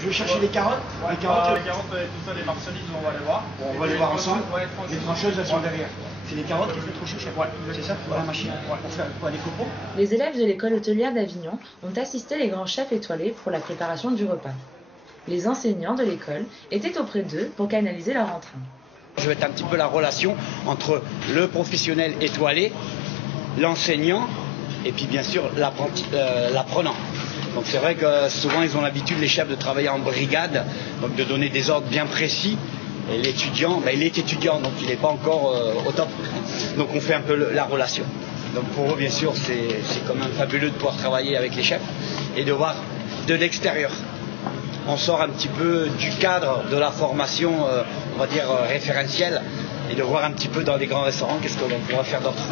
Je vais chercher les carottes. Ouais, les carottes, tout ça, les marcelises, on va les voir. bon, on va les voir ensemble. Ouais, les trancheuses, elles sont derrière. C'est les carottes qui fait trop chaud, chef. Ouais, c'est ça, pour la machine. Pour faire quoi, des copeaux. Les élèves de l'école hôtelière d'Avignon ont assisté les grands chefs étoilés pour la préparation du repas. Les enseignants de l'école étaient auprès d'eux pour canaliser leur entrain. Je vais être un petit peu la relation entre le professionnel étoilé, l'enseignant et puis bien sûr l'apprenant. Donc c'est vrai que souvent ils ont l'habitude, les chefs, de travailler en brigade, donc de donner des ordres bien précis. Et l'étudiant, il est étudiant, donc il n'est pas encore au top. Donc on fait un peu la relation. Donc pour eux, bien sûr, c'est quand même fabuleux de pouvoir travailler avec les chefs et de voir de l'extérieur. On sort un petit peu du cadre de la formation, on va dire, référentielle, et de voir un petit peu dans les grands restaurants qu'est-ce que l'on pourra faire d'autre.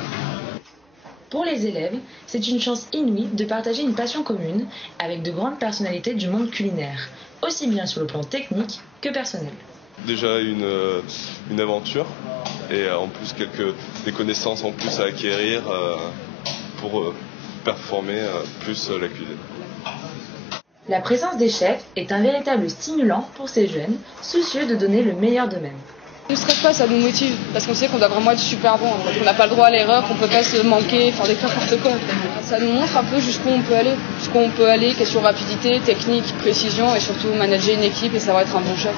Pour les élèves, c'est une chance inouïe de partager une passion commune avec de grandes personnalités du monde culinaire, aussi bien sur le plan technique que personnel. Déjà une aventure et en plus des connaissances en plus à acquérir pour performer plus la cuisine. La présence des chefs est un véritable stimulant pour ces jeunes, soucieux de donner le meilleur d'eux-mêmes. Ne serait-ce pas, ça nous motive, parce qu'on sait qu'on doit vraiment être super bon, qu'on n'a pas le droit à l'erreur, qu'on ne peut pas se manquer, faire des n'importe quoi. Ça nous montre un peu jusqu'où on peut aller, question rapidité, technique, précision et surtout manager une équipe et savoir être un bon chef.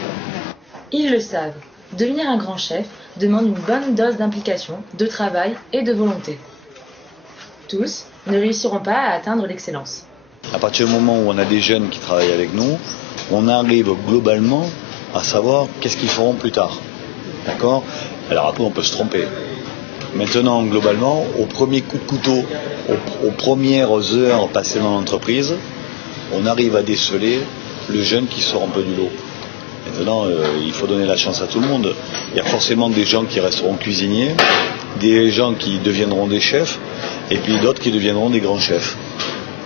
Ils le savent, devenir un grand chef demande une bonne dose d'implication, de travail et de volonté. Tous ne réussiront pas à atteindre l'excellence. À partir du moment où on a des jeunes qui travaillent avec nous, on arrive globalement à savoir qu'est-ce qu'ils feront plus tard. D'accord ? Alors après, on peut se tromper. Maintenant, globalement, au premier coup de couteau, aux premières heures passées dans l'entreprise, on arrive à déceler le jeune qui sort un peu du lot. Maintenant, il faut donner la chance à tout le monde. Il y a forcément des gens qui resteront cuisiniers, des gens qui deviendront des chefs, et puis d'autres qui deviendront des grands chefs.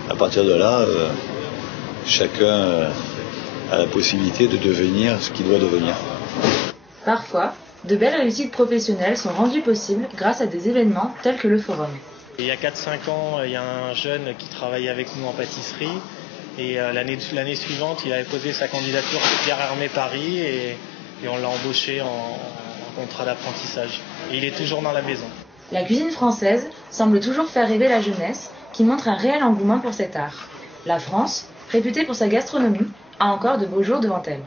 À partir de là, chacun a la possibilité de devenir ce qu'il doit devenir. Parfois, de belles réussites professionnelles sont rendues possibles grâce à des événements tels que le forum. Il y a 4-5 ans, il y a un jeune qui travaillait avec nous en pâtisserie. Et l'année suivante, il avait posé sa candidature chez Pierre Hermé Paris et on l'a embauché en contrat d'apprentissage. Et il est toujours dans la maison. La cuisine française semble toujours faire rêver la jeunesse qui montre un réel engouement pour cet art. La France, réputée pour sa gastronomie, a encore de beaux jours devant elle.